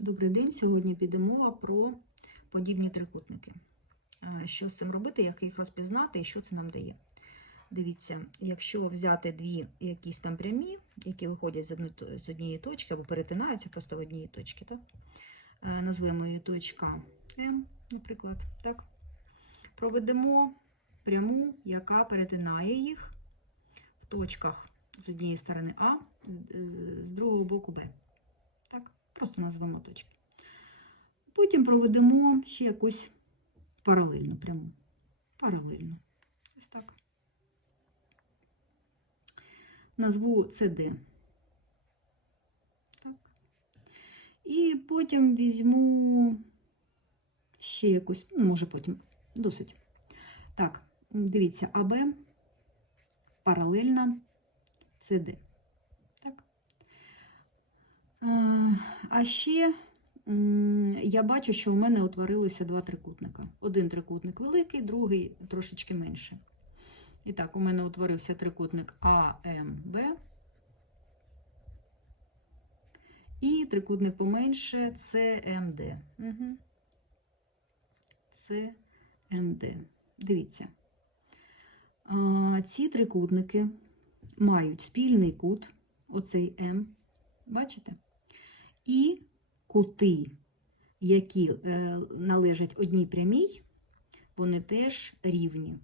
Добрий день. Сьогодні піде мова про подібні трикутники. Що з цим робити, як їх розпізнати і що це нам дає. Дивіться, якщо взяти дві якісь там прямі, які виходять з однієї точки або перетинаються просто в одній точці, так? Е, назвемо її точка М, наприклад, так? проведемо пряму, яка перетинає їх в точках з однієї сторони А, з другого боку Б. Так, просто назвемо точки. Потім проведемо ще якусь паралельну пряму. Паралельну. Ось так. Назву CD. Так. І потім візьму ще якусь, ну, може потім, досить. Так, дивіться, АБ паралельна CD. Так. Е, А ще я бачу, що у мене утворилося два трикутника. Один трикутник великий, другий трошечки менший. І так, у мене утворився трикутник АМБ. І трикутник поменше ЦМД. Угу. ЦМД. Дивіться. А, Ці трикутники мають спільний кут, оцей М. Бачите? І кути, які е, належать одній прямій, вони теж рівні.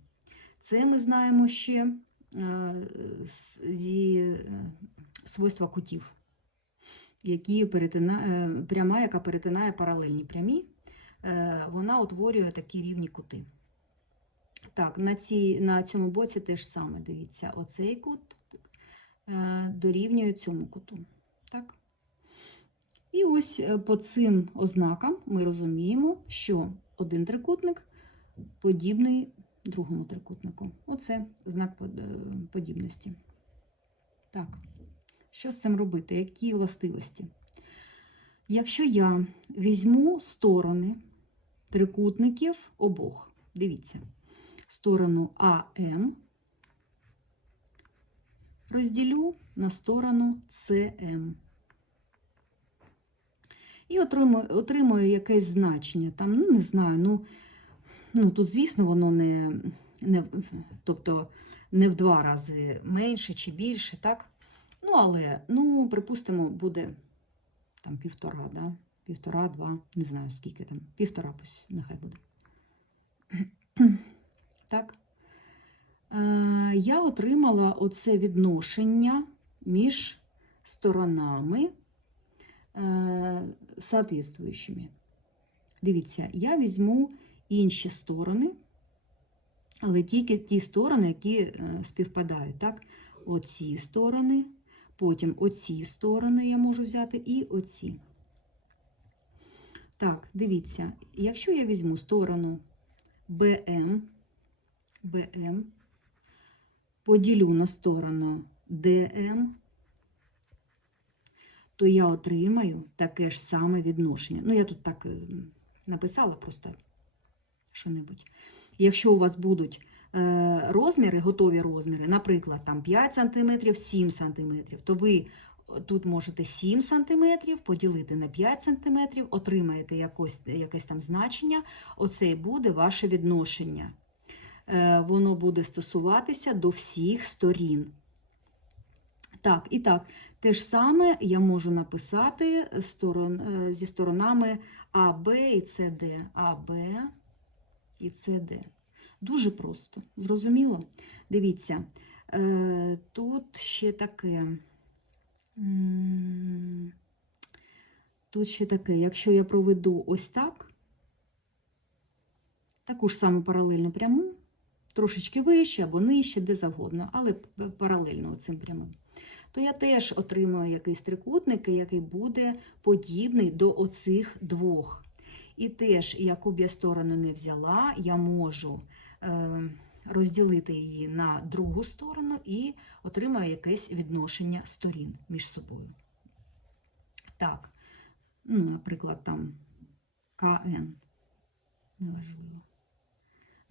Це ми знаємо ще е, зі е, свойства кутів, які перетина, пряма, яка перетинає паралельні прямі, вона утворює такі рівні кути. Так, на, цій, на цьому боці теж саме, дивіться, оцей кут дорівнює цьому куту. Так? І ось е, по цим ознакам ми розуміємо, що один трикутник подібний другому трикутнику. Оце знак е, подібності. Так, що з цим робити? Які властивості? Якщо я візьму сторони трикутників обох, дивіться, сторону АМ розділю на сторону СМ. І отримую, отримую якесь значення. Там, ну, не знаю, ну, ну тут, звісно, воно не, не, тобто, не в два рази менше чи більше, так? Ну, але, ну, припустимо, буде там півтора, да? півтора, два, не знаю скільки там, півтора пусть нехай буде. Так. Е, я отримала оце відношення між сторонами е, соответствуючими. Дивіться, я візьму інші сторони, але тільки ті сторони, які е, співпадають. Так? Оці сторони, потім оці сторони я можу взяти і оці. Так, дивіться, якщо я візьму сторону BM, BM, поділю на сторону DM, то я отримаю таке ж саме відношення. Ну, я тут так е, написала просто що-небудь. Якщо у вас будуть е, розміри, готові розміри, наприклад, там 5 см, 7 см, то ви тут можете 7 см поділити на 5 см, отримаєте якось, якесь там значення, оце і буде ваше відношення. Е, воно буде стосуватися до всіх сторін. Так, і так, те ж саме я можу написати сторон, е, зі сторонами АБ і СД. АБ і СД. Дуже просто, зрозуміло? Дивіться, е, тут ще таке. Тут ще таке, якщо я проведу ось так, таку ж саму паралельну пряму, трошечки вище або нижче, де завгодно, але паралельно цим прямим, то я теж отримую якийсь трикутник, який буде подібний до оцих двох. І теж, яку б я сторону не взяла, я можу е, розділити її на другу сторону і отримаю якесь відношення сторін між собою. Так, ну, наприклад, там КН. Неважливо.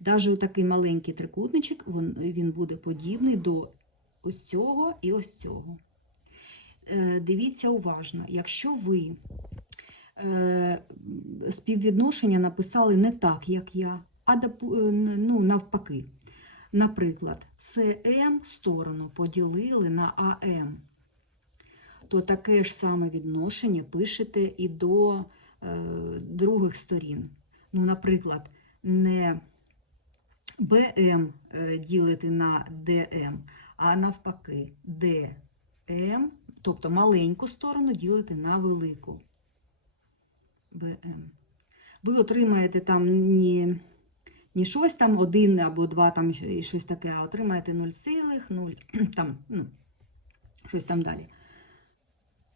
Навіть такий маленький трикутничок, він буде подібний до ось цього і ось цього. Е, Дивіться уважно, якщо ви е, співвідношення написали не так, як я, а е, ну, навпаки. Наприклад, СМ сторону поділили на АМ, то таке ж саме відношення пишете і до е, других сторін. Ну, наприклад, не БМ ділити на ДМ, а навпаки, ДМ, тобто маленьку сторону ділити на велику. БМ. Ви отримаєте там не, не щось там один або два там і щось таке, а отримаєте 0,0, там, ну, щось там далі.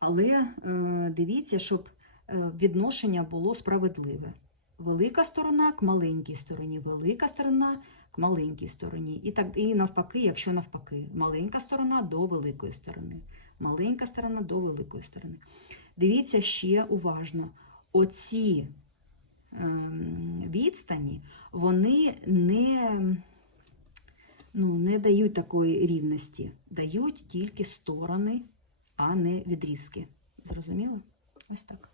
Але е, дивіться, щоб е, відношення було справедливе. Велика сторона к маленькій стороні, велика сторона маленькій стороні. І, так, і навпаки, якщо навпаки, маленька сторона до великої сторони, маленька сторона до великої сторони. Дивіться ще уважно. Оці ем, відстані, вони не, ну, не дають такої рівності, дають тільки сторони, а не відрізки. Зрозуміло? Ось так.